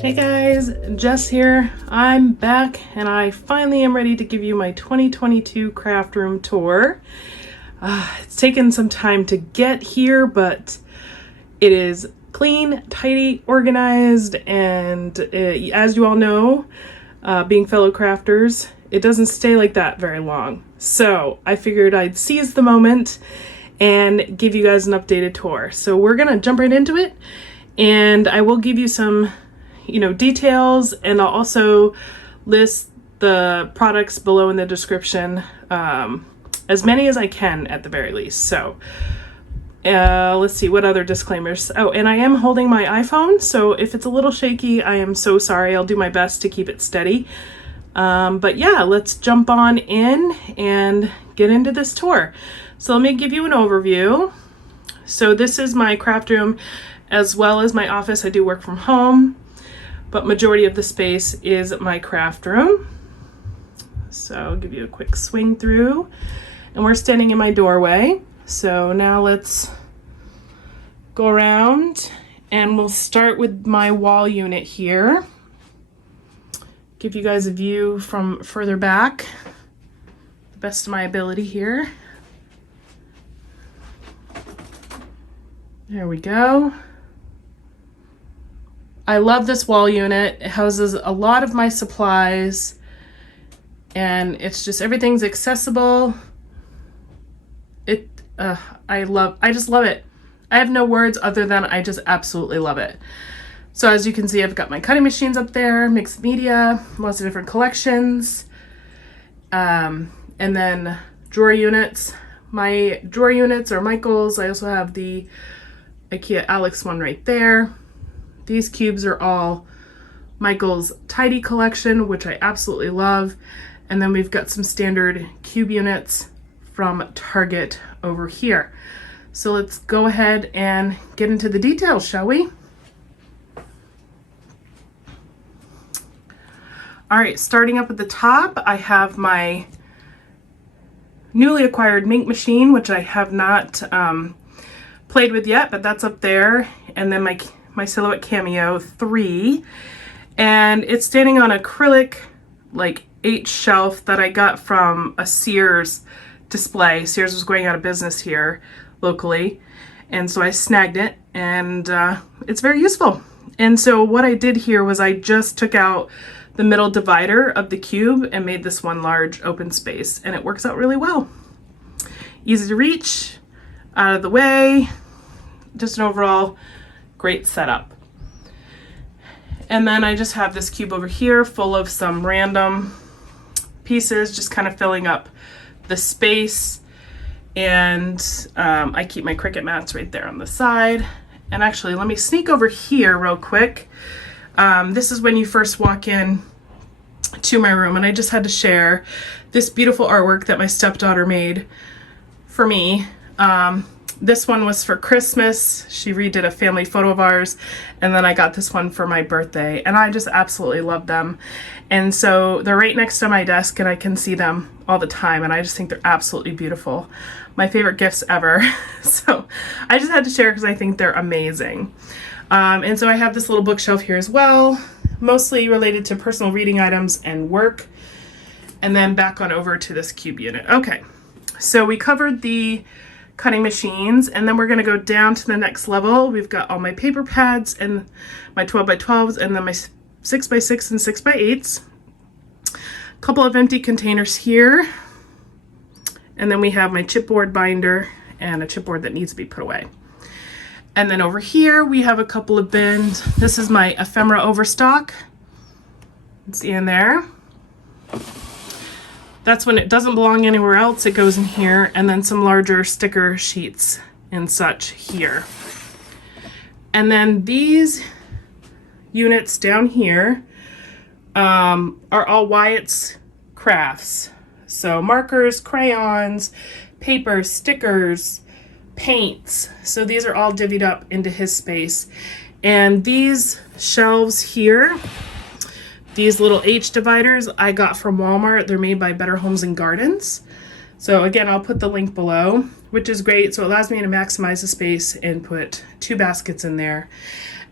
Hey guys, Jess here. I'm back and I finally am ready to give you my 2022 craft room tour. It's taken some time to get here, but it is clean, tidy, organized, and as you all know, being fellow crafters, it doesn't stay like that very long. So I figured I'd seize the moment and give you guys an updated tour. So we're gonna jump right into it, and I will give you some details, and I'll also list the products below in the description, as many as I can at the very least. So let's see, what other disclaimers? Oh, and I am holding my iPhone, so if it's a little shaky, I am so sorry. I'll do my best to keep it steady. But yeah, let's jump on in and get into this tour. So let me give you an overview. So this is my craft room as well as my office. I do work from home, but majority of the space is my craft room. So I'll give you a quick swing through, and we're standing in my doorway. So now let's go around, and we'll start with my wall unit here. Give you guys a view from further back, the best of my ability here. There we go. I love this wall unit. It houses a lot of my supplies, and it's just, everything's accessible. I just love it. I have no words other than I just absolutely love it. So as you can see, I've got my cutting machines up there, mixed media, lots of different collections, and then drawer units. My drawer units are Michael's. I also have the IKEA Alex one right there. These cubes are all Michael's Tidy collection, which I absolutely love. And then we've got some standard cube units from Target over here. So let's go ahead and get into the details, shall we? All right, starting up at the top, I have my newly acquired Mink machine, which I have not played with yet, but that's up there. And then my Silhouette Cameo 3, and it's standing on acrylic like H shelf that I got from a Sears display. Sears was going out of business here locally, and so I snagged it, and it's very useful. And so what I did here was I just took out the middle divider of the cube and made this one large open space, and it works out really well. Easy to reach, out of the way, just an overall great setup. And then I just have this cube over here full of some random pieces, just kind of filling up the space. And I keep my Cricut mats right there on the side. And actually, let me sneak over here real quick. This is when you first walk in to my room, and I just had to share this beautiful artwork that my stepdaughter made for me. This one was for Christmas. She redid a family photo of ours, and then I got this one for my birthday, and I just absolutely love them. And so they're right next to my desk, and I can see them all the time, and I just think they're absolutely beautiful. My favorite gifts ever. So I just had to share because I think they're amazing. And so I have this little bookshelf here as well, mostly related to personal reading items and work. And then back on over to this cube unit. Okay, so we covered the cutting machines, and then we're going to go down to the next level. We've got all my paper pads and my 12x12s, and then my 6x6 and 6x8s. A couple of empty containers here, and then we have my chipboard binder and a chipboard that needs to be put away. And then over here we have a couple of bins. This is my ephemera Overstock. See in there. That's when it doesn't belong anywhere else, it goes in here, and then some larger sticker sheets and such here. And then these units down here are all Wyatt's crafts. So markers, crayons, paper, stickers, paints. So these are all divvied up into his space. And these shelves here, these little H dividers I got from Walmart. They're made by Better Homes and Gardens. So again, I'll put the link below, which is great. So it allows me to maximize the space and put 2 baskets in there.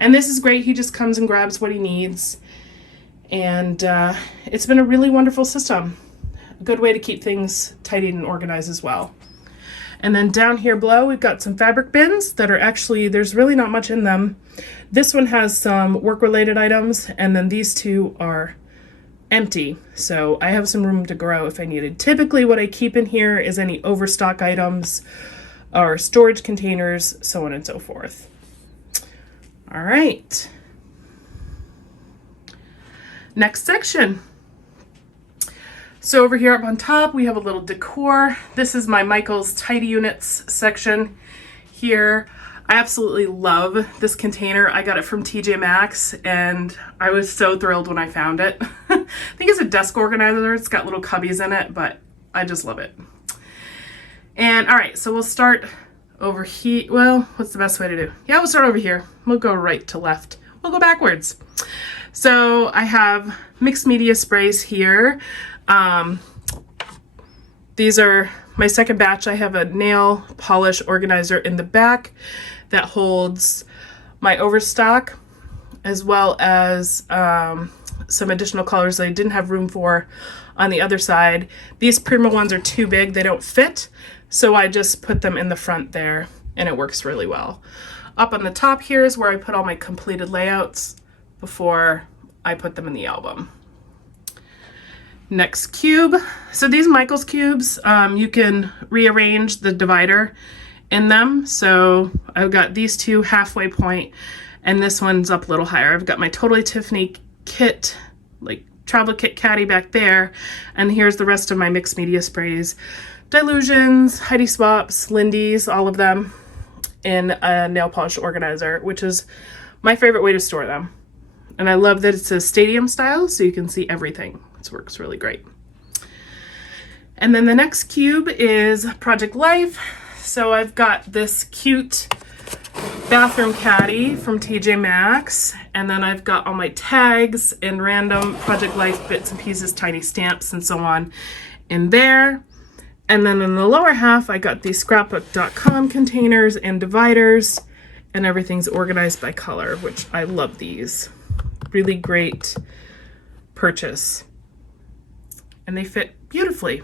And this is great. He just comes and grabs what he needs. And it's been a really wonderful system. A good way to keep things tidy and organized as well. And then down here below, we've got some fabric bins that are actually, there's really not much in them. This one has some work-related items, and then these 2 are empty. So I have some room to grow if I needed. Typically what I keep in here is any Overstock items or storage containers, so on and so forth. All right. Next section. So over here up on top, we have a little decor. This is my Michael's Tidy Units section here. I absolutely love this container. I got it from TJ Maxx and I was so thrilled when I found it. I think it's a desk organizer. It's got little cubbies in it, but I just love it. And all right, so we'll start over here. Well, what's the best way to do? Yeah, we'll start over here. We'll go right to left. We'll go backwards. So I have mixed media sprays here. These are my second batch. I have a nail polish organizer in the back that holds my Overstock, as well as some additional colors that I didn't have room for on the other side. These Prima ones are too big, they don't fit, so I just put them in the front there, and it works really well. Up on the top here is where I put all my completed layouts before I put them in the album. Next cube. So these Michael's cubes, you can rearrange the divider in them. So I've got these 2 halfway point, and this one's up a little higher. I've got my Totally Tiffany kit, like travel kit caddy back there, and here's the rest of my mixed media sprays. Dilutions, Heidi Swaps, Lindy's, all of them in a nail polish organizer, which is my favorite way to store them. And I love that it's a stadium style, so you can see everything. This works really great. And then the next cube is Project Life. So I've got this cute bathroom caddy from TJ Maxx, and then I've got all my tags and random Project Life bits and pieces, tiny stamps and so on in there. And then in the lower half, I got these Scrapbook.com containers and dividers, and everything's organized by color, which I love these. Really great purchase. And they fit beautifully.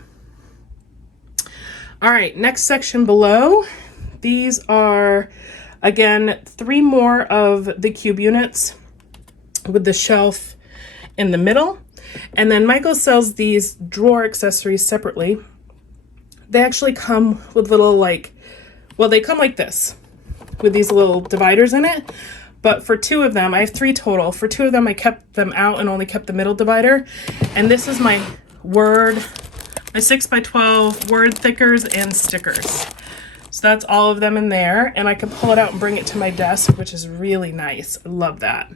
All right, next section below. These are, again, 3 more of the cube units with the shelf in the middle. And then Michael sells these drawer accessories separately. They actually come with little they come like this with these little dividers in it. But for 2 of them, I have 3 total. For 2 of them, I kept them out and only kept the middle divider. And this is my my 6x12 word thickers and stickers. So that's all of them in there. And I can pull it out and bring it to my desk, which is really nice. I love that.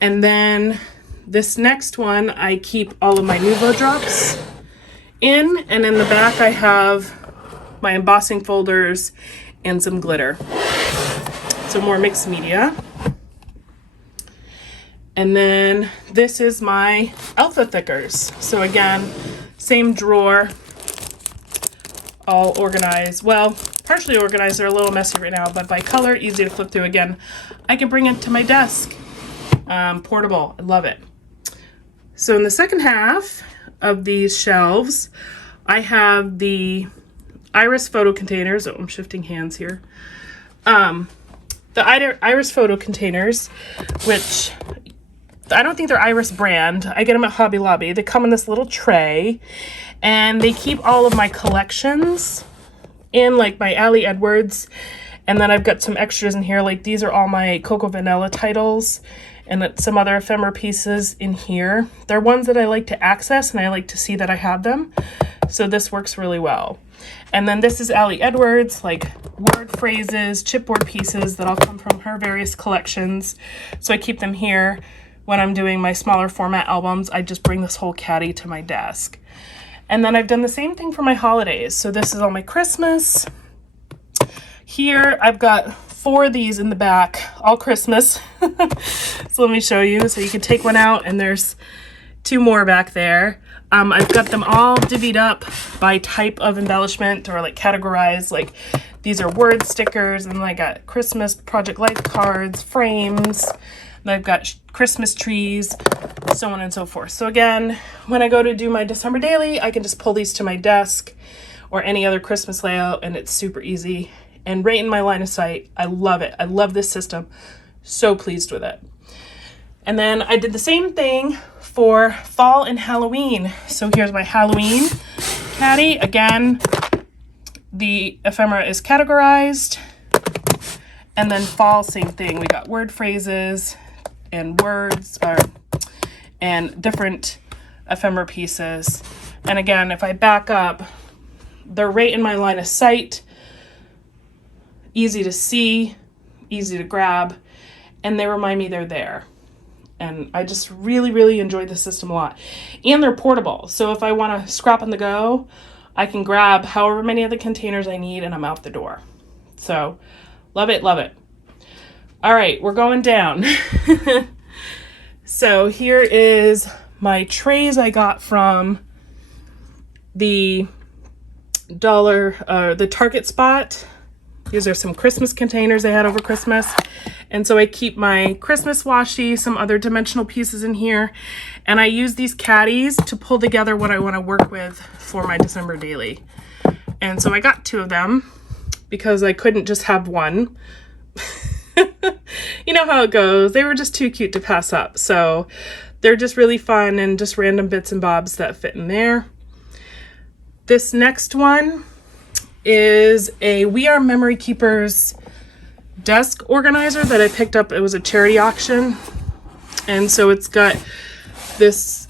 And then this next one, I keep all of my Nuvo drops in. And in the back, I have my embossing folders and some glitter. So more mixed media. And then this is my Alpha Thickers. So again, same drawer, all organized. Well, partially organized. They're a little messy right now, but by color, easy to flip through. Again, I can bring it to my desk. Portable. I love it. So in the second half of these shelves, I have the Iris photo containers. Oh, I'm shifting hands here. The Iris photo containers, which I don't think they're Iris brand. I get them at Hobby Lobby. They come in this little tray, and they keep all of my collections in, like my Ali Edwards. And then I've got some extras in here. Like these are all my Coco Vanilla titles and some other ephemera pieces in here. They're ones that I like to access and I like to see that I have them. So this works really well. And then this is Ali Edwards, like word phrases, chipboard pieces that all come from her various collections. So I keep them here. When I'm doing my smaller format albums, I just bring this whole caddy to my desk. And then I've done the same thing for my holidays. So this is all my Christmas. Here I've got 4 of these in the back, all Christmas. So let me show you. So you can take one out and there's 2 more back there. I've got them all divvied up by type of embellishment, or like categorized. Like these are word stickers, and then I got Christmas Project Life cards, frames, and I've got Christmas trees, so on and so forth. So again, when I go to do my December daily, I can just pull these to my desk or any other Christmas layout, and it's super easy and right in my line of sight. I love it. I love this system. So pleased with it. And then I did the same thing for fall and Halloween. So here's my Halloween caddy. Again, the ephemera is categorized. And then fall, same thing. We got word phrases and words and different ephemera pieces. And again, if I back up, they're right in my line of sight. Easy to see, easy to grab, and they remind me they're there. And I just really, really enjoy the system a lot. And they're portable. So if I want to scrap on the go, I can grab however many of the containers I need and I'm out the door. So love it, love it. All right, we're going down. So here is my trays I got from the the Target spot. These are some Christmas containers I had over Christmas. And so I keep my Christmas washi, some other dimensional pieces in here. And I use these caddies to pull together what I want to work with for my December daily. And so I got 2 of them because I couldn't just have one. You know how it goes. They were just too cute to pass up. So they're just really fun and just random bits and bobs that fit in there. This next one is a We Are Memory Keepers desk organizer that I picked up. It was a charity auction. And so it's got this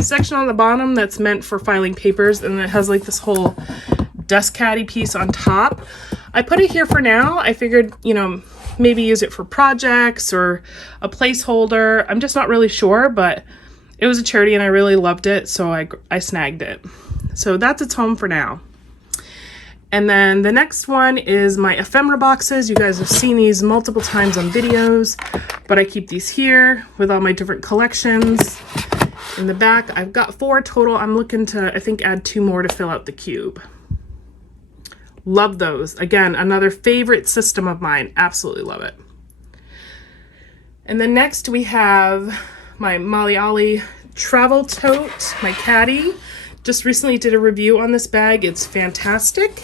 section on the bottom that's meant for filing papers, and it has like this whole desk caddy piece on top. I put it here for now. I figured, you know, maybe use it for projects or a placeholder. I'm just not really sure, but it was a charity and I really loved it, so I snagged it. So that's its home for now. And then the next one is my ephemera boxes. You guys have seen these multiple times on videos, but I keep these here with all my different collections. In the back, I've got 4 total. I'm looking to, I think, add 2 more to fill out the cube. Love those. Again, another favorite system of mine. Absolutely love it. And then next we have my Molly Ollie travel tote, my caddy. Just recently did a review on this bag. It's fantastic.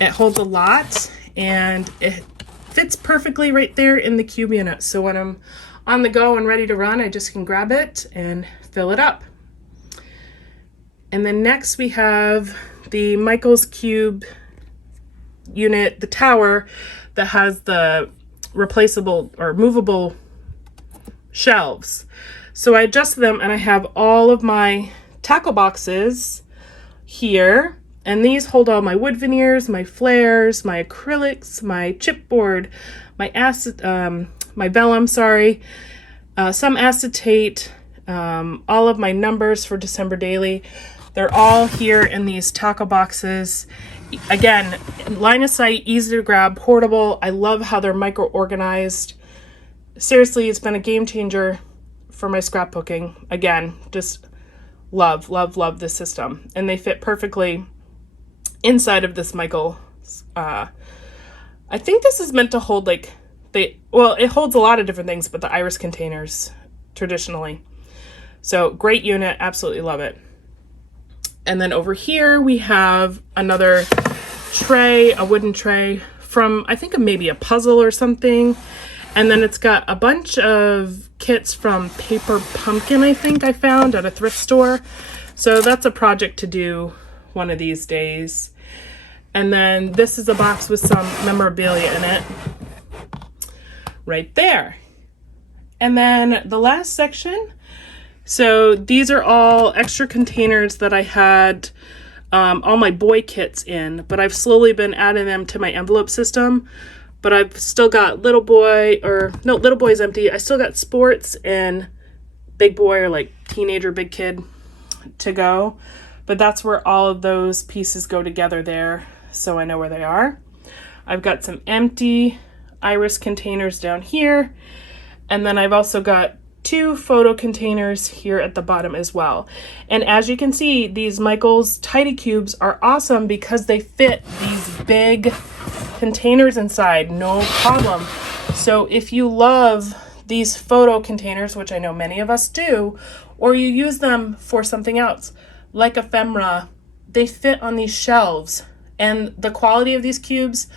It holds a lot and it fits perfectly right there in the cube unit. So when I'm on the go and ready to run, I just can grab it and fill it up. And then next we have the Michael's Cube unit, the tower that has the replaceable or movable shelves. So I adjusted them and I have all of my tackle boxes here, and these hold all my wood veneers, my flares, my acrylics, my chipboard, my vellum, some acetate, all of my numbers for December daily. They're all here in these tackle boxes. Again, line of sight, easy to grab, portable. I love how they're micro organized. Seriously, it's been a game changer for my scrapbooking. Again, just love, love, love this system. And they fit perfectly inside of this Michael. I think this is meant to hold like, it holds a lot of different things, but the iris containers traditionally. So great unit, absolutely love it. And then over here we have another tray, a wooden tray from, I think maybe a puzzle or something. And then it's got a bunch of kits from Paper Pumpkin, I think I found at a thrift store. So that's a project to do one of these days. And then this is a box with some memorabilia in it. Right there. And then the last section. So these are all extra containers that I had all my boy kits in, but I've slowly been adding them to my envelope system. But I've still got little boy, or no, little boy's empty. I still got sports and big boy, or like teenager, big kid to go. But that's where all of those pieces go together there, so I know where they are. I've got some empty iris containers down here. And then I've also got 2 photo containers here at the bottom as well. And as you can see, these Michaels Tidy Cubes are awesome because they fit these big containers inside, no problem. So if you love these photo containers, which I know many of us do, or you use them for something else, like ephemera, they fit on these shelves. And the quality of these cubes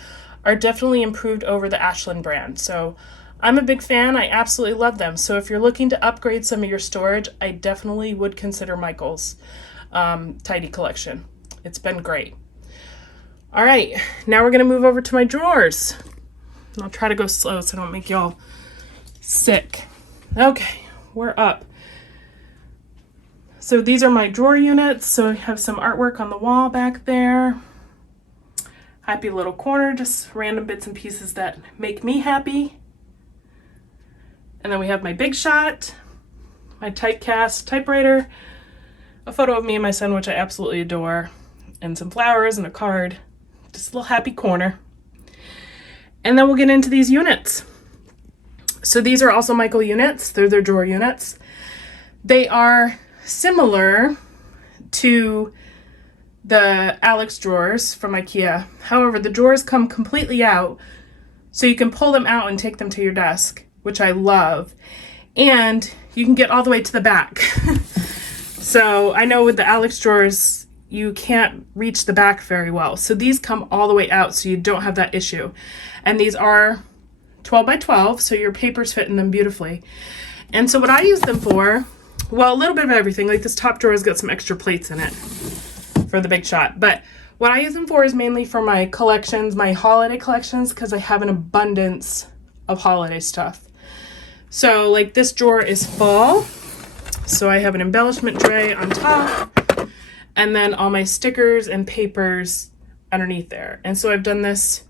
are definitely improved over the Ashland brand. So I'm a big fan. I absolutely love them. So if you're looking to upgrade some of your storage, I definitely would consider Michael's Tidy collection. It's been great. All right, now we're gonna move over to my drawers. And I'll try to go slow so I don't make y'all sick. Okay, we're up. So these are my drawer units. So I have some artwork on the wall back there. Happy little corner, just random bits and pieces that make me happy. And then we have my Big Shot, my Typecast typewriter, a photo of me and my son, which I absolutely adore, and some flowers and a card. Just a little happy corner. And then we'll get into these units. So these are also Michael units. They're their drawer units. They are similar to the Alex drawers from IKEA. However, the drawers come completely out, so you can pull them out and take them to your desk, which I love. And you can get all the way to the back. So I know with the Alex drawers, you can't reach the back very well. So these come all the way out, so you don't have that issue. And these are 12 by 12, so your papers fit in them beautifully. And so what I use them for, well, a little bit of everything. Like this top drawer has got some extra plates in it for the Big Shot. But what I use them for is mainly for my collections, my holiday collections, because I have an abundance of holiday stuff. So like this drawer is fall. So I have an embellishment tray on top, and then all my stickers and papers underneath there. And so I've done this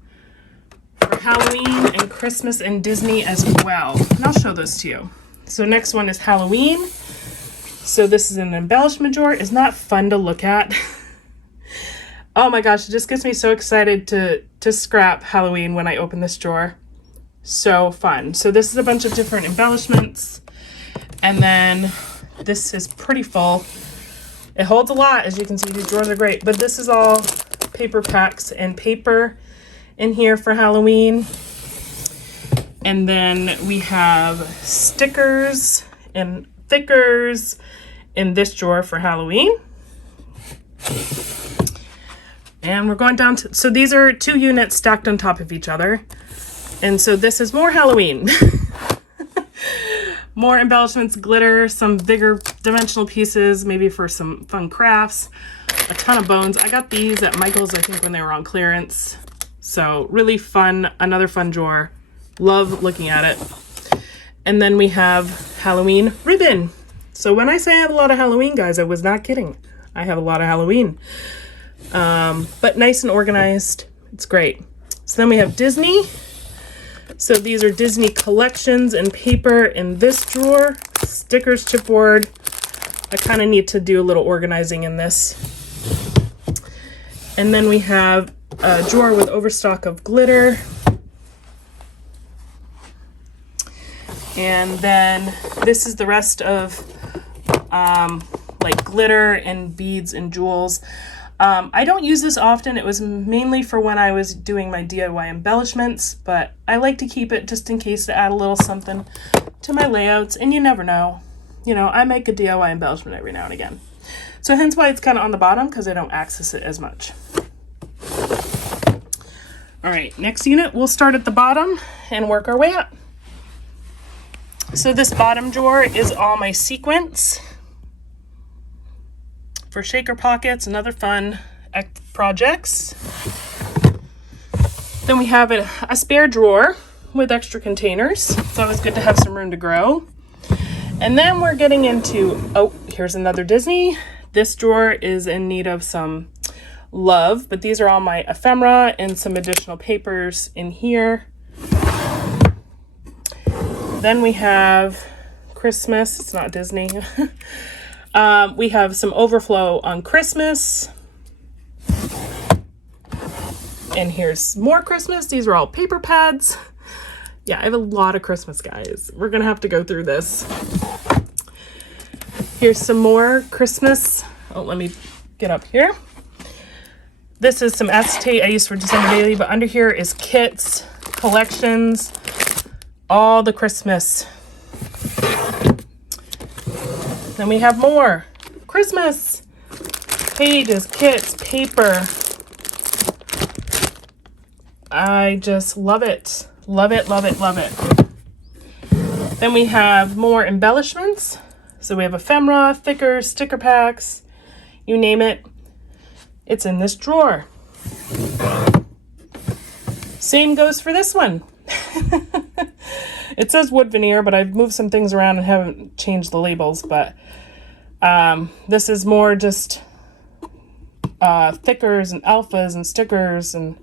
for Halloween and Christmas and Disney as well. And I'll show those to you. So next one is Halloween. So this is an embellishment drawer. It's not fun to look at. Oh my gosh, it just gets me so excited to scrap Halloween when I open this drawer. So fun. So this is a bunch of different embellishments. And then this is pretty full. It holds a lot, as you can see. These drawers are great. But this is all paper packs and paper in here for Halloween. And then we have stickers and thickers in this drawer for Halloween. And we're going down to, so these are 2 units stacked on top of each other. And so this is more Halloween. More embellishments, glitter, some bigger dimensional pieces, maybe for some fun crafts, a ton of bones. I got these at Michael's, I think, when they were on clearance. So really fun, another fun drawer. Love looking at it. And then we have Halloween ribbon. So when I say I have a lot of Halloween, guys, I was not kidding. I have a lot of Halloween. But nice and organized. It's great. So then we have Disney. So these are Disney collections and paper in this drawer. Stickers, chipboard. I kind of need to do a little organizing in this. And then we have a drawer with overstock of glitter. And then this is the rest of like glitter and beads and jewels. I don't use this often. It was mainly for when I was doing my DIY embellishments, but I like to keep it just in case to add a little something to my layouts, and you never know. You know, I make a DIY embellishment every now and again. So hence why it's kind of on the bottom, because I don't access it as much. All right, next unit, we'll start at the bottom and work our way up. So this bottom drawer is all my sequins for shaker pockets and other fun projects. Then we have a spare drawer with extra containers. It's always good to have some room to grow. And then we're getting into, oh, here's another Disney. This drawer is in need of some love, but these are all my ephemera and some additional papers in here. Then we have Christmas. It's not Disney. We have some overflow on Christmas. And here's more Christmas. These are all paper pads. Yeah, I have a lot of Christmas, guys. We're gonna have to go through this. Here's some more Christmas. Oh, let me get up here. This is some acetate I use for December daily, but under here is kits, collections, all the Christmas. Then we have more Christmas pages, kits, paper. I just love it. Love it, love it, love it. Then we have more embellishments. So we have ephemera, thickers, sticker packs, you name it. It's in this drawer. Same goes for this one. It says wood veneer, but I've moved some things around and haven't changed the labels. But this is more just thickers and alphas and stickers and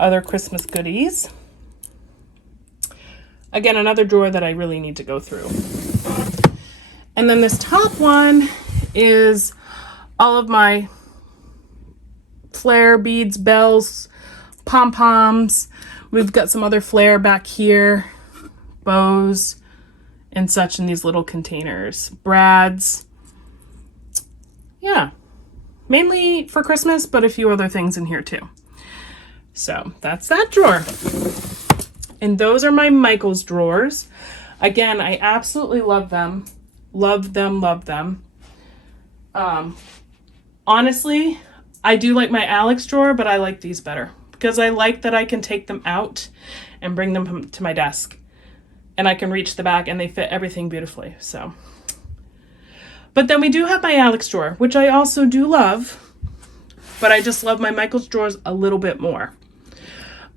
other Christmas goodies. Again, another drawer that I really need to go through. And then this top one is all of my flare beads, bells, pom-poms. We've got some other flare back here, bows and such in these little containers. Brads. Yeah, mainly for Christmas, but a few other things in here too. So that's that drawer. And those are my Michaels drawers. Again, I absolutely love them. Love them, love them. Honestly, I do like my Alex drawer, but I like these better because I like that I can take them out and bring them to my desk and I can reach the back and they fit everything beautifully. So, but then we do have my Alex drawer, which I also do love, but I just love my Michaels drawers a little bit more.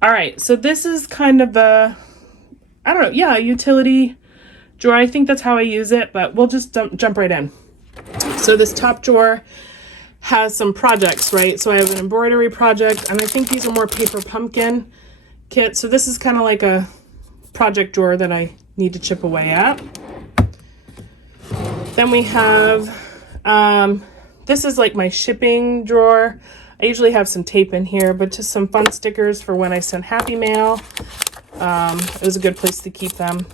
All right, so this is kind of a, I don't know, yeah, a utility drawer. I think that's how I use it, but we'll just jump right in. So this top drawer has some projects, right? So I have an embroidery project, and I think these are more paper pumpkin kits. So this is kind of like a project drawer that I need to chip away at. Then we have, this is like my shipping drawer. I usually have some tape in here, but just some fun stickers for when I send Happy Mail. It was a good place to keep them.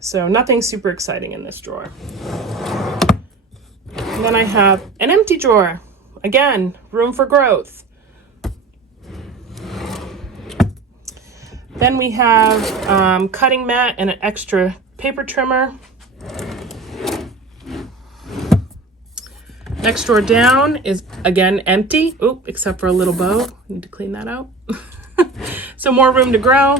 So nothing super exciting in this drawer. And then I have an empty drawer. Again, room for growth. Then we have cutting mat and an extra paper trimmer. Next drawer down is, again, empty. Oop, except for a little bow. Need to clean that out. So more room to grow.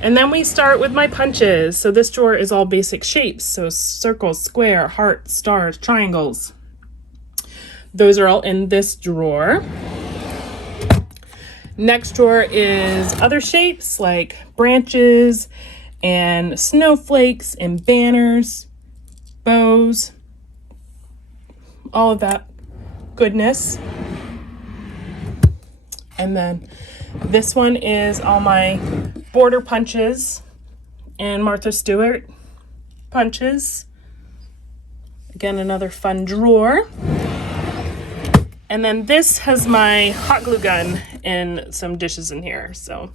And then we start with my punches. So this drawer is all basic shapes. So circles, square, heart, stars, triangles. Those are all in this drawer. Next drawer is other shapes like branches and snowflakes and banners, bows, all of that goodness. And then this one is all my border punches and Martha Stewart punches. Again, another fun drawer. And then this has my hot glue gun and some dishes in here. So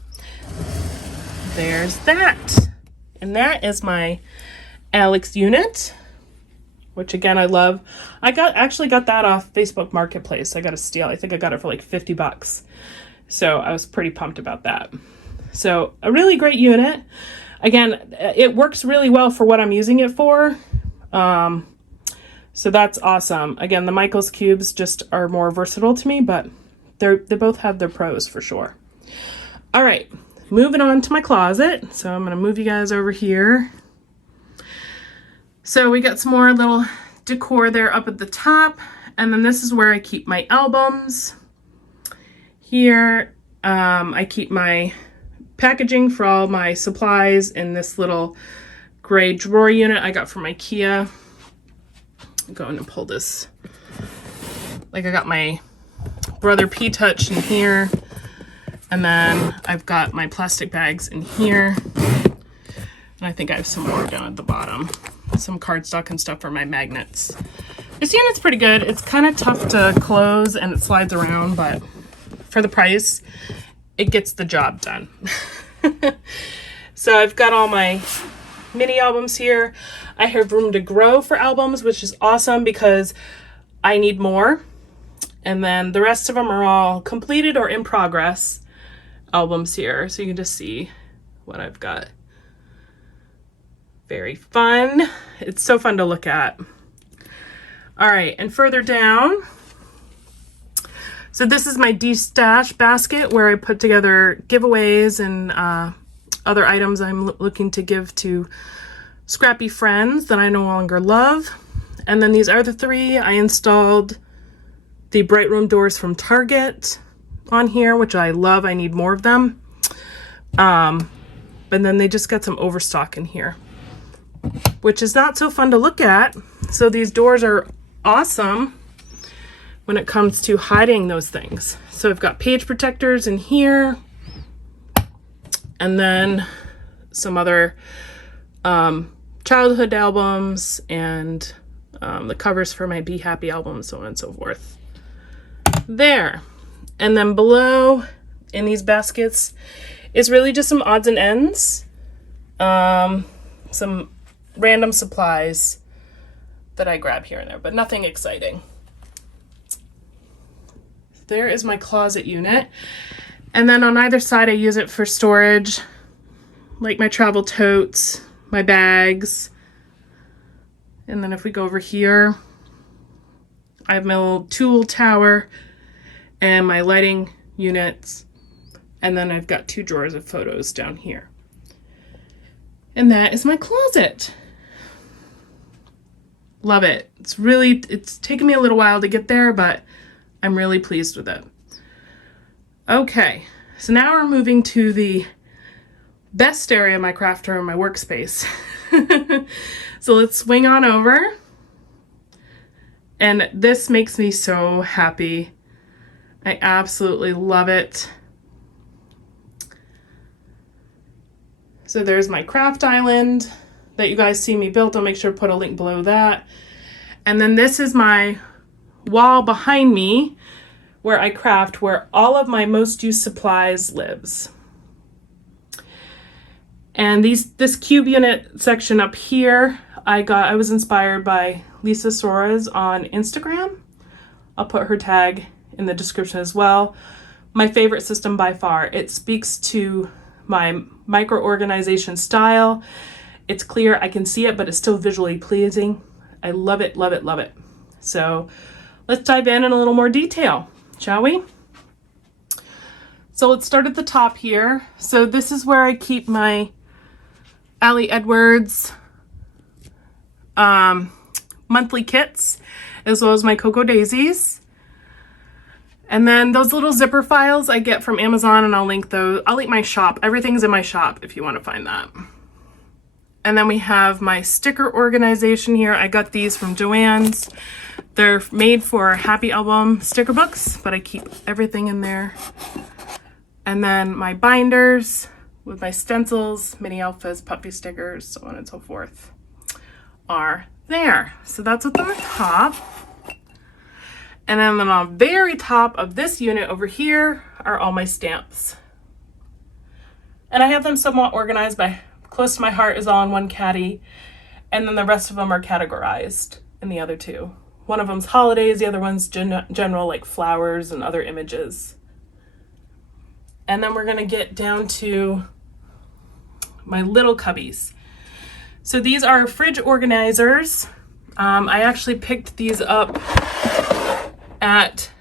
there's that. And that is my Alex unit, which again, I love. I actually got that off Facebook Marketplace. I got a steal. I think I got it for like $50. So I was pretty pumped about that. So a really great unit. Again, it works really well for what I'm using it for. So that's awesome. Again, the Michaels cubes just are more versatile to me, but they both have their pros for sure. All right, moving on to my closet. So I'm gonna move you guys over here. So we got some more little decor there up at the top. And then this is where I keep my albums. Here, I keep my packaging for all my supplies in this little gray drawer unit I got from IKEA. I'm going to pull this. Like I got my Brother P-Touch in here. And then I've got my plastic bags in here. And I think I have some more down at the bottom. Some cardstock and stuff for my magnets. This unit's pretty good. It's kind of tough to close and it slides around, but for the price, it gets the job done. So I've got all my mini albums here. I have room to grow for albums, which is awesome because I need more. And then the rest of them are all completed or in progress albums here. So you can just see what I've got. Very fun. It's so fun to look at. All right, and further down, so this is my de-stash basket where I put together giveaways and other items I'm looking to give to scrappy friends that I no longer love. And then these are the three. I installed the Bright Room doors from Target on here, which I love. I need more of them. But then they just got some Overstock in here, which is not so fun to look at. So these doors are awesome when it comes to hiding those things. So I've got page protectors in here, and then some other childhood albums and the covers for my Be Happy album, so on and so forth. There. And then below in these baskets is really just some odds and ends, some random supplies that I grab here and there, but nothing exciting. There is my closet unit. And then on either side I use it for storage, like my travel totes, my bags. And then if we go over here, I have my little tool tower and my lighting units. And then I've got 2 drawers of photos down here. And that is my closet. Love it. It's taken me a little while to get there, but I'm really pleased with it. Okay, so now we're moving to the best area of my craft room, my workspace. So let's swing on over. And this makes me so happy. I absolutely love it. So there's my craft island that you guys see me built. I'll make sure to put a link below that. And then this is my wall behind me where I craft, where all of my most used supplies lives. And this cube unit section up here, I was inspired by Lisa Soares on Instagram. I'll put her tag in the description as well. My favorite system by far. It speaks to my micro-organization style. It's clear, I can see it, but it's still visually pleasing. I love it, love it, love it. So let's dive in a little more detail, shall we? So let's start at the top here. So this is where I keep my Allie Edwards monthly kits, as well as my Cocoa Daisies. And then those little zipper files I get from Amazon, and I'll link those. I'll link my shop. Everything's in my shop if you want to find that. And then we have my sticker organization here. I got these from Joann's. They're made for Happy Album sticker books, but I keep everything in there. And then my binders with my stencils, mini alphas, puppy stickers, so on and so forth are there. So that's what's on the top. And then on the very top of this unit over here are all my stamps. And I have them somewhat organized by close to my heart is all in one caddy. And then the rest of them are categorized in the other 2. One of them's holidays, the other one's general, like flowers and other images. And then we're gonna get down to my little cubbies. So these are fridge organizers. I actually picked these up at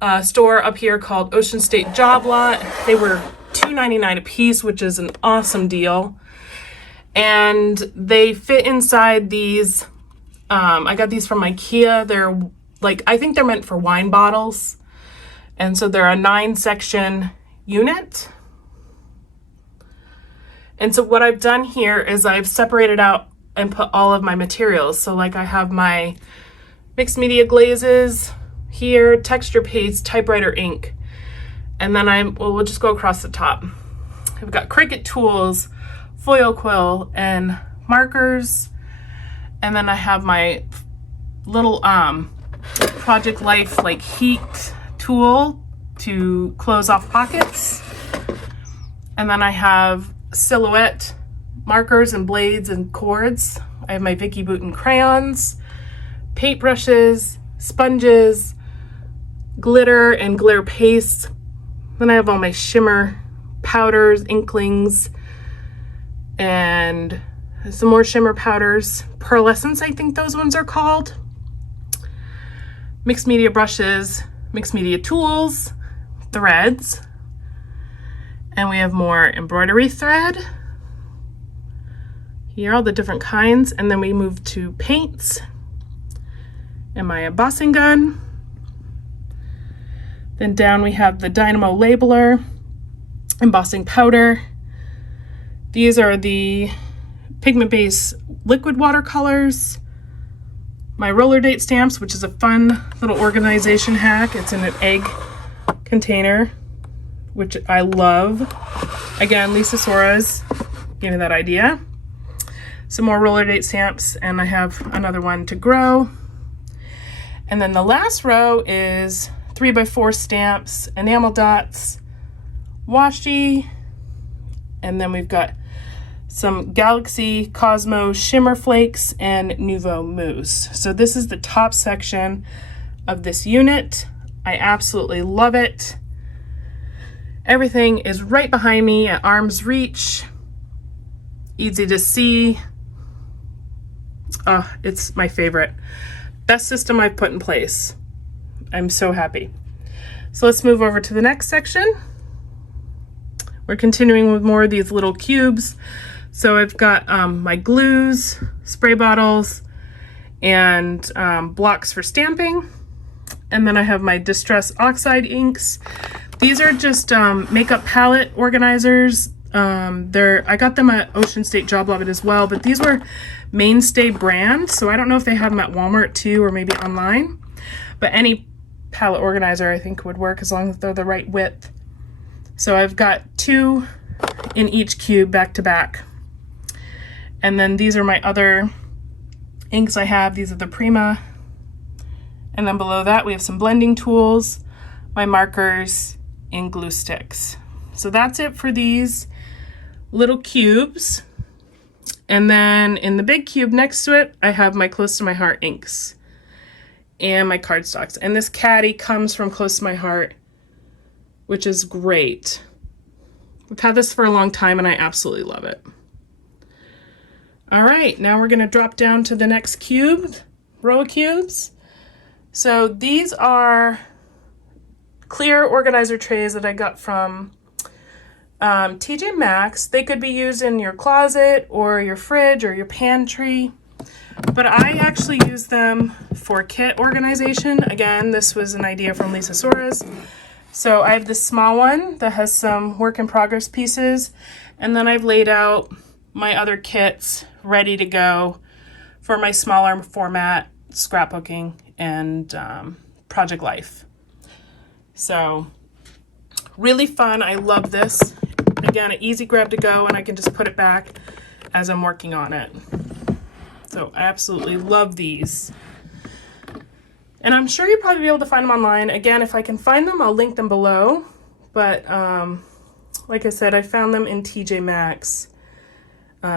a store up here called Ocean State Job Lot. They were $2.99 a piece, which is an awesome deal. And they fit inside these. I got these from IKEA. They're like, I think they're meant for wine bottles. And so they're a 9-section unit. And so what I've done here is I've separated out and put all of my materials. So like I have my mixed media glazes here, texture paste, typewriter ink. And then we'll just go across the top. I've got Cricut tools, foil quill, and markers. And then I have my little Project Life like heat tool to close off pockets. And then I have silhouette markers and blades and cords. I have my Vicky Bouton crayons, paintbrushes, sponges, glitter and glitter paste. Then I have all my shimmer powders, inklings, and some more shimmer powders. Pearlescence, I think those ones are called. Mixed media brushes, mixed media tools, threads, and we have more embroidery thread. Here are all the different kinds, and then we move to paints and my embossing gun. Then down we have the Dynamo labeler, embossing powder. These are the pigment-based liquid watercolors. My roller date stamps, which is a fun little organization hack. It's in an egg container, which I love. Again, Lisa Sora's gave me that idea. Some more roller date stamps, and I have another one to grow. And then the last row is 3x4 stamps, enamel dots, washi, and then we've got some Galaxy Cosmo Shimmer Flakes and Nouveau Mousse. So this is the top section of this unit. I absolutely love it. Everything is right behind me at arm's reach, easy to see. It's my favorite. Best system I've put in place. I'm so happy. So let's move over to the next section. We're continuing with more of these little cubes. So I've got my glues, spray bottles, and blocks for stamping. And then I have my Distress Oxide inks. These are just makeup palette organizers. I got them at Ocean State Job Lot as well, but these were Mainstay brand. So I don't know if they have them at Walmart too, or maybe online. But any palette organizer I think would work as long as they're the right width. So I've got 2 in each cube back to back. And then these are my other inks I have. These are the Prima. And then below that we have some blending tools, my markers, and glue sticks. So that's it for these little cubes. And then in the big cube next to it, I have my Close to My Heart inks and my cardstocks. And this caddy comes from Close to My Heart, which is great. I've had this for a long time and I absolutely love it. All right, now we're gonna drop down to the next cube, row of cubes. So these are clear organizer trays that I got from TJ Maxx. They could be used in your closet or your fridge or your pantry, but I actually use them for kit organization. Again, this was an idea from Lisa Sora's. So I have this small one that has some work in progress pieces, and then I've laid out my other kits ready to go for my smaller format scrapbooking and project life. So really fun. I love this. Again, an easy grab to go, and I can just put it back as I'm working on it. So I absolutely love these. And I'm sure you'll probably be able to find them online. Again, if I can find them, I'll link them below. But like I said, I found them in TJ Maxx.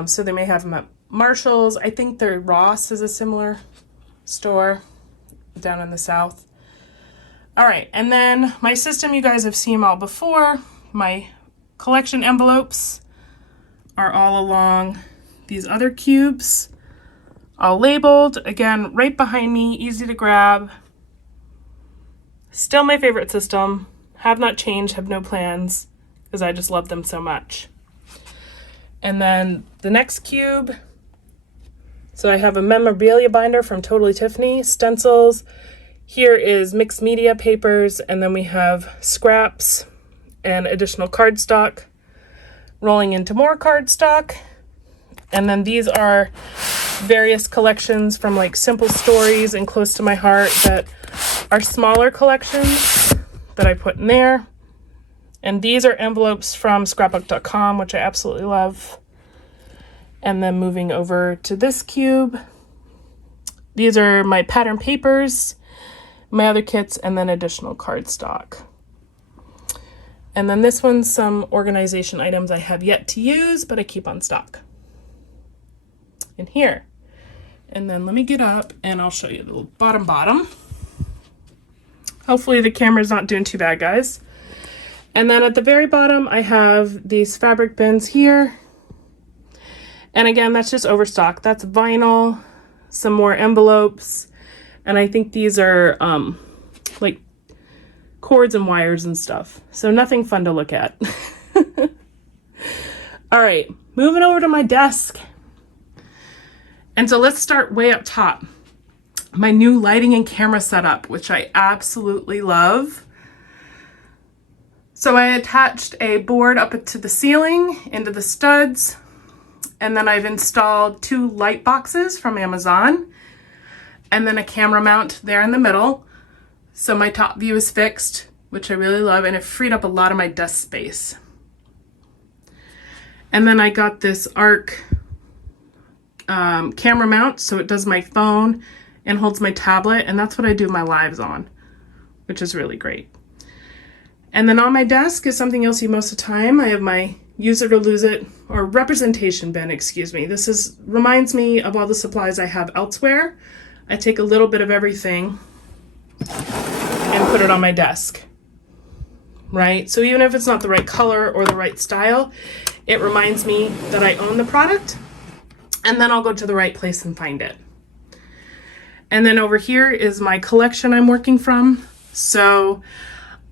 So they may have them at Marshall's. I think their Ross is a similar store down in the South. All right, and then my system, you guys have seen all before. My collection envelopes are all along these other cubes, all labeled. Again, right behind me, easy to grab. Still my favorite system. Have not changed, have no plans, because I just love them so much. And then the next cube, so I have a memorabilia binder from Totally Tiffany, stencils. Here is mixed media papers, and then we have scraps and additional cardstock, rolling into more cardstock. And then these are various collections from like Simple Stories and Close to My Heart that are smaller collections that I put in there. And these are envelopes from scrapbook.com, which I absolutely love. And then moving over to this cube, these are my pattern papers, my other kits, and then additional cardstock. And then this one's some organization items I have yet to use, but I keep on stock in here. And then let me get up and I'll show you the bottom. Hopefully the camera's not doing too bad, guys. And then at the very bottom, I have these fabric bins here. And again, that's just Overstock. That's vinyl, some more envelopes, and I think these are like cords and wires and stuff. So nothing fun to look at. All right, moving over to my desk. And so let's start way up top. My new lighting and camera setup, which I absolutely love. So I attached a board up to the ceiling into the studs, and then I've installed 2 light boxes from Amazon, and then a camera mount there in the middle. So my top view is fixed, which I really love, and it freed up a lot of my desk space. And then I got this ARC camera mount, so it does my phone and holds my tablet, and that's what I do my lives on, which is really great. And then on my desk is something you'll see most of the time. I have my use it or lose it, or representation bin, excuse me. This reminds me of all the supplies I have elsewhere. I take a little bit of everything and put it on my desk, right? So even if it's not the right color or the right style, it reminds me that I own the product, and then I'll go to the right place and find it. And then over here is my collection I'm working from. So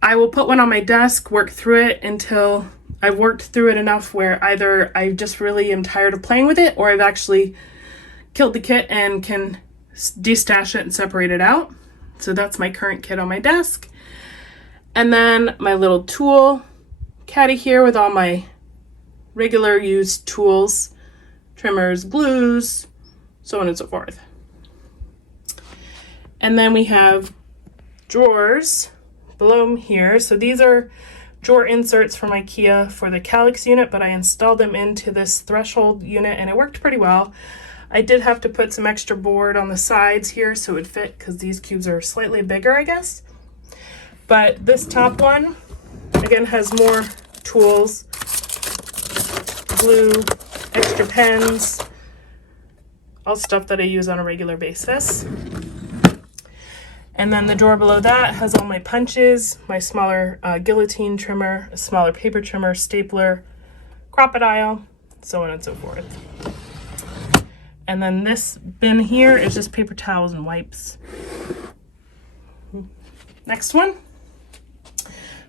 I will put one on my desk, work through it until I've worked through it enough where either I just really am tired of playing with it, or I've actually killed the kit and can destash it and separate it out. So that's my current kit on my desk. And then my little tool caddy here with all my regular used tools, trimmers, glues, so on and so forth. And then we have drawers below here. So these are drawer inserts from IKEA for the Calyx unit, but I installed them into this threshold unit and it worked pretty well. I did have to put some extra board on the sides here so it would fit, because these cubes are slightly bigger, I guess. But this top one, again, has more tools, glue, extra pens, all stuff that I use on a regular basis. And then the drawer below that has all my punches, my smaller guillotine trimmer, a smaller paper trimmer, stapler, crocodile, so on and so forth. And then this bin here is just paper towels and wipes. Next one.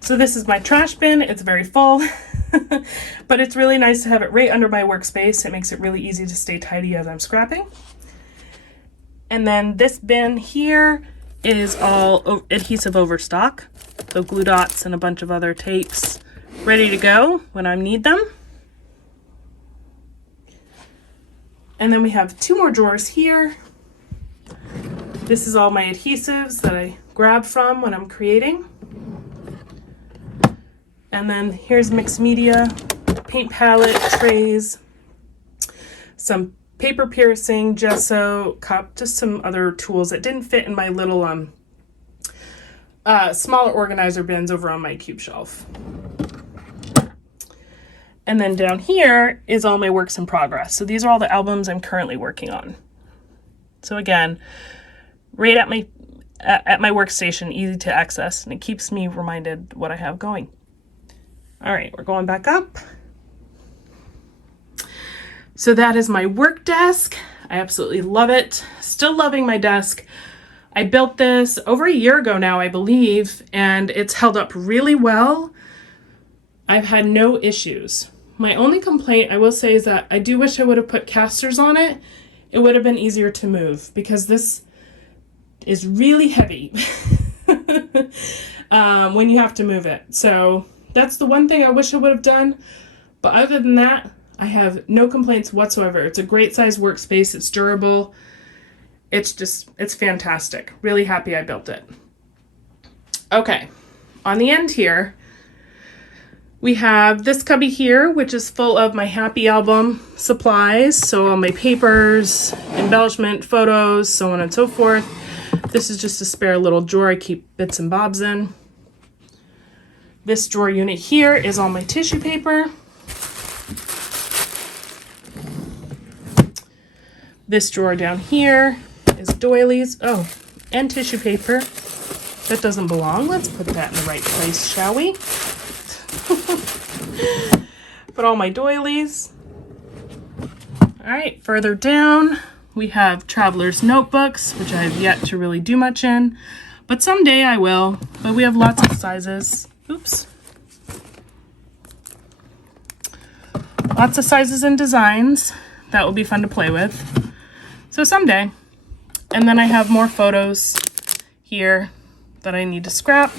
So this is my trash bin. It's very full, but it's really nice to have it right under my workspace. It makes it really easy to stay tidy as I'm scrapping. And then this bin here is all adhesive Overstock, so glue dots and a bunch of other tapes ready to go when I need them. And then we have 2 more drawers here. This is all my adhesives that I grab from when I'm creating. And then here's mixed media, paint palette, trays, some paper piercing, gesso, cup, just some other tools that didn't fit in my little smaller organizer bins over on my cube shelf. And then down here is all my works in progress. So these are all the albums I'm currently working on. So again, right at my workstation, easy to access, and it keeps me reminded what I have going. All right, we're going back up. So that is my work desk. I absolutely love it. Still loving my desk. I built this over a year ago now, I believe, and it's held up really well. I've had no issues. My only complaint I will say is that I do wish I would have put casters on it. It would have been easier to move, because this is really heavy when you have to move it. So that's the one thing I wish I would have done. But other than that, I have no complaints whatsoever. It's a great size workspace. It's durable. It's fantastic. Really happy I built it. Okay, on the end here, we have this cubby here, which is full of my Happy Album supplies. So all my papers, embellishment, photos, so on and so forth. This is just a spare little drawer I keep bits and bobs in. This drawer unit here is all my tissue paper. This drawer down here is doilies. Oh, and tissue paper. That doesn't belong. Let's put that in the right place, shall we? Put all my doilies. All right, further down, we have traveler's notebooks, which I have yet to really do much in, but someday I will. But we have lots of sizes. Oops. Lots of sizes and designs. That will be fun to play with. So someday. And then I have more photos here that I need to scrap.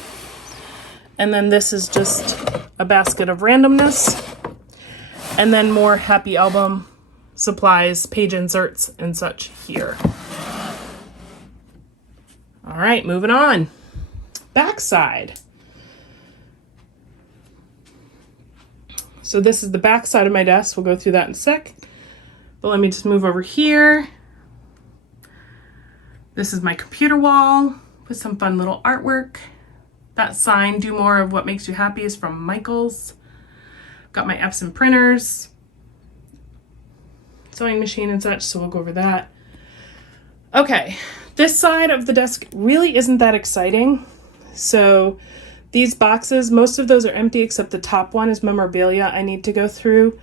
And then this is just a basket of randomness. And then more happy album supplies, page inserts, and such here. All right, moving on. Backside. So this is the back side of my desk. We'll go through that in a sec. But let me just move over here. This is my computer wall with some fun little artwork. That sign, "Do More of What Makes You Happy," is from Michaels. Got my Epson printers, sewing machine and such, so we'll go over that. Okay, this side of the desk really isn't that exciting. So these boxes, most of those are empty except the top one is memorabilia I need to go through.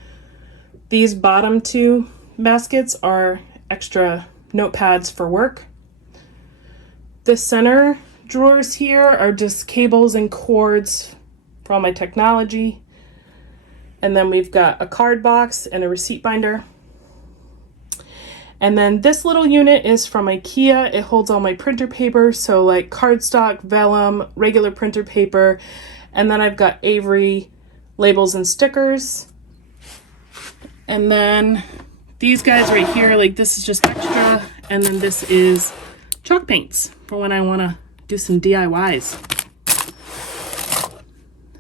These bottom two baskets are extra notepads for work. The center drawers here are just cables and cords for all my technology. And then we've got a card box and a receipt binder. And then this little unit is from IKEA. It holds all my printer paper, so like cardstock, vellum, regular printer paper. And then I've got Avery labels and stickers. And then these guys right here, like this is just extra. And then this is chalk paints for when I want to do some DIYs.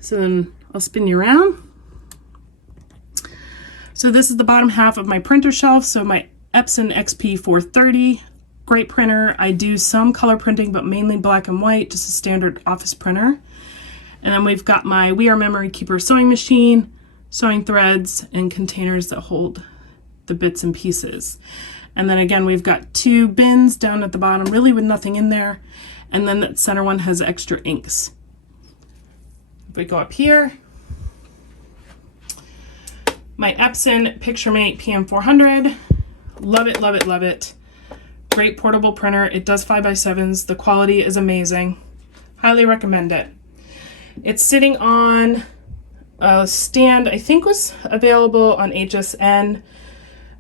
So then I'll spin you around. So this is the bottom half of my printer shelf. So my Epson XP 430, great printer. I do some color printing, but mainly black and white, just a standard office printer. And then we've got my We Are Memory Keeper sewing machine, sewing threads, and containers that hold the bits and pieces. And then again, we've got two bins down at the bottom, really with nothing in there. And then that center one has extra inks. If we go up here, my Epson PictureMate PM400. Love it, love it, love it. Great portable printer. It does 5x7s. The quality is amazing. Highly recommend it. It's sitting on a stand I think was available on HSN.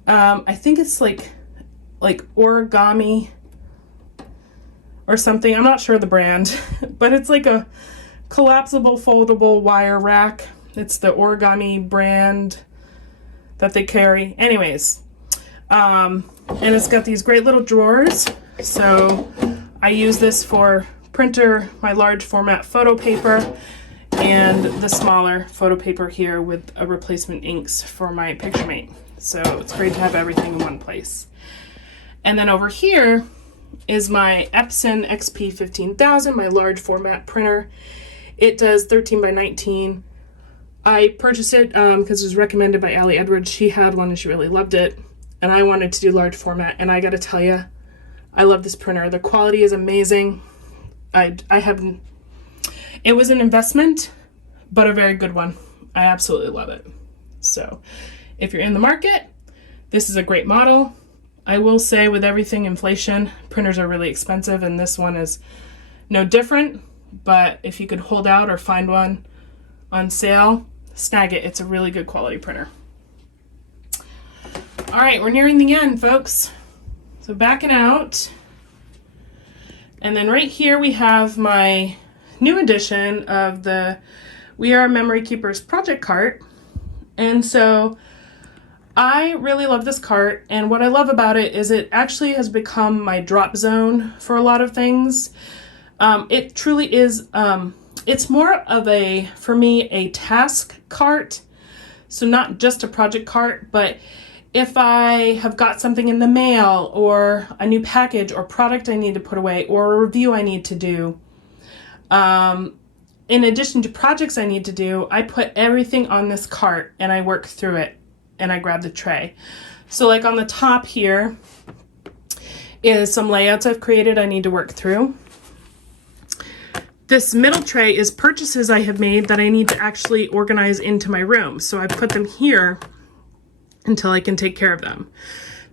I think it's like origami or something. I'm not sure the brand, but it's like a collapsible foldable wire rack. It's the origami brand that they carry. Anyways, and it's got these great little drawers. So I use this for printer, my large format photo paper, and the smaller photo paper here with a replacement inks for my PictureMate. So it's great to have everything in one place. And then over here is my Epson XP 15000, my large format printer. It does 13 by 19. I purchased it because it was recommended by Allie Edwards. She had one and she really loved it. And I wanted to do large format. And I got to tell you, I love this printer. The quality is amazing. It was an investment, but a very good one. I absolutely love it. So if you're in the market, this is a great model. I will say with everything inflation, printers are really expensive, and this one is no different. But if you could hold out or find one on sale, snag it. It's a really good quality printer. All right, we're nearing the end, folks. So backing out. And then right here we have my new edition of the We Are Memory Keepers project cart. And so I really love this cart, and what I love about it is it actually has become my drop zone for a lot of things. It truly is, it's more of for me, a task cart. So not just a project cart, but if I have got something in the mail or a new package or product I need to put away or a review I need to do, in addition to projects I need to do, I put everything on this cart and I work through it and I grab the tray. So like on the top here is some layouts I've created I need to work through. This middle tray is purchases I have made that I need to actually organize into my room. So I put them here until I can take care of them.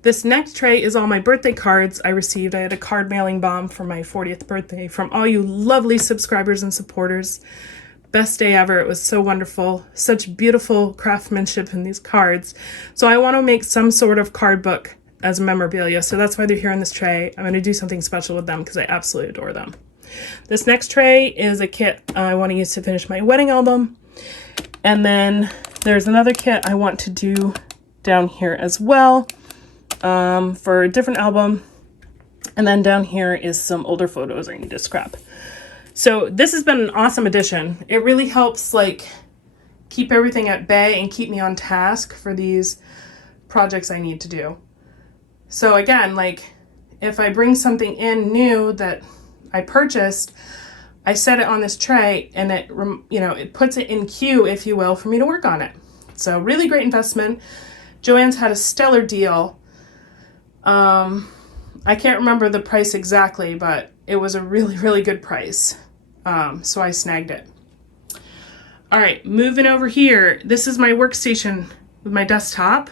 This next tray is all my birthday cards I received. I had a card mailing bomb for my 40th birthday from all you lovely subscribers and supporters. Best day ever. It was so wonderful. Such beautiful craftsmanship in these cards. So I want to make some sort of card book as memorabilia. So that's why they're here on this tray. I'm going to do something special with them because I absolutely adore them. This next tray is a kit I want to use to finish my wedding album. And then there's another kit I want to do down here as well. For a different album. And then down here is some older photos I need to scrap. So this has been an awesome addition. It really helps like keep everything at bay and keep me on task for these projects I need to do. So again, like if I bring something in new that I purchased, I set it on this tray and it, you know, it puts it in queue, if you will, for me to work on it. So really great investment. Joann's had a stellar deal. I can't remember the price exactly, but it was a really, really good price. So I snagged it. All right, moving over here. This is my workstation with my desktop.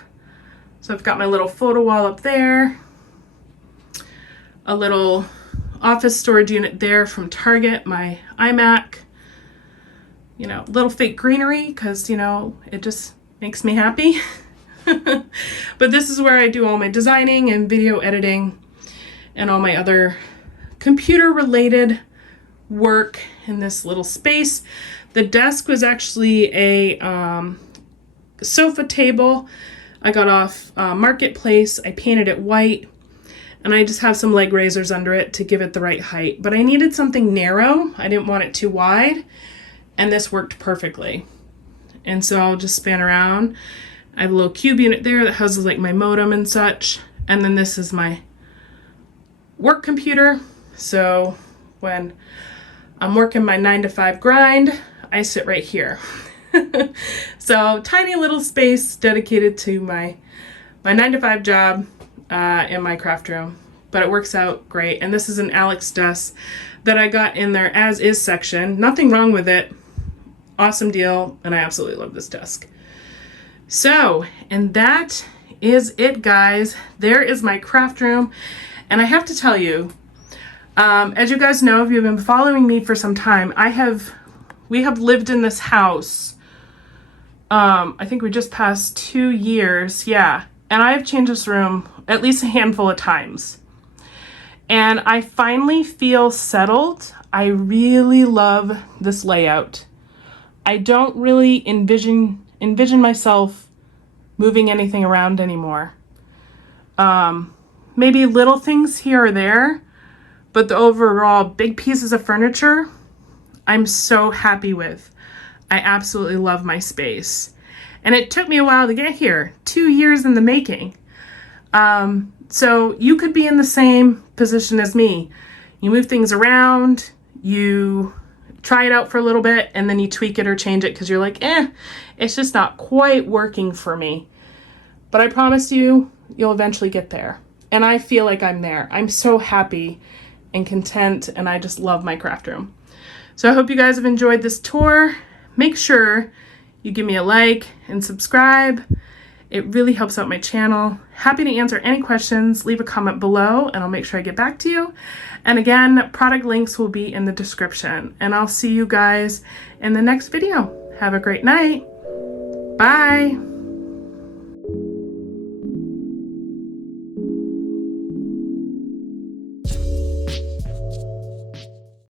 So I've got my little photo wall up there, a little office storage unit there from Target, my iMac, you know, little fake greenery because, you know, it just makes me happy. But this is where I do all my designing and video editing and all my other computer related work in this little space. The desk was actually a sofa table I got off Marketplace. I painted it white and I just have some leg raisers under it to give it the right height. But I needed something narrow. I didn't want it too wide, and this worked perfectly. And so I'll just span around. I have a little cube unit there that houses like my modem and such. And then this is my work computer. So when I'm working my 9-to-5 grind, I sit right here. So tiny little space dedicated to my 9-to-5 job in my craft room. But it works out great. And this is an Alex desk that I got in their as is section. Nothing wrong with it. Awesome deal. And I absolutely love this desk. So, and that is it, guys. There is my craft room. And I have to tell you, as you guys know, if you've been following me for some time, we have lived in this house. I think we just passed 2 years. Yeah. And I've changed this room at least a handful of times. And I finally feel settled. I really love this layout. I don't really envision myself moving anything around anymore. Maybe little things here or there, but the overall big pieces of furniture, I'm so happy with. I absolutely love my space. And it took me a while to get here, 2 years in the making. So you could be in the same position as me. You move things around, you try it out for a little bit, and then you tweak it or change it because you're like, it's just not quite working for me. But I promise you, you'll eventually get there. And I feel like I'm there. I'm so happy and content, and I just love my craft room. So I hope you guys have enjoyed this tour. Make sure you give me a like and subscribe. It really helps out my channel. Happy to answer any questions. Leave a comment below and I'll make sure I get back to you. And again, product links will be in the description. And I'll see you guys in the next video. Have a great night. Bye.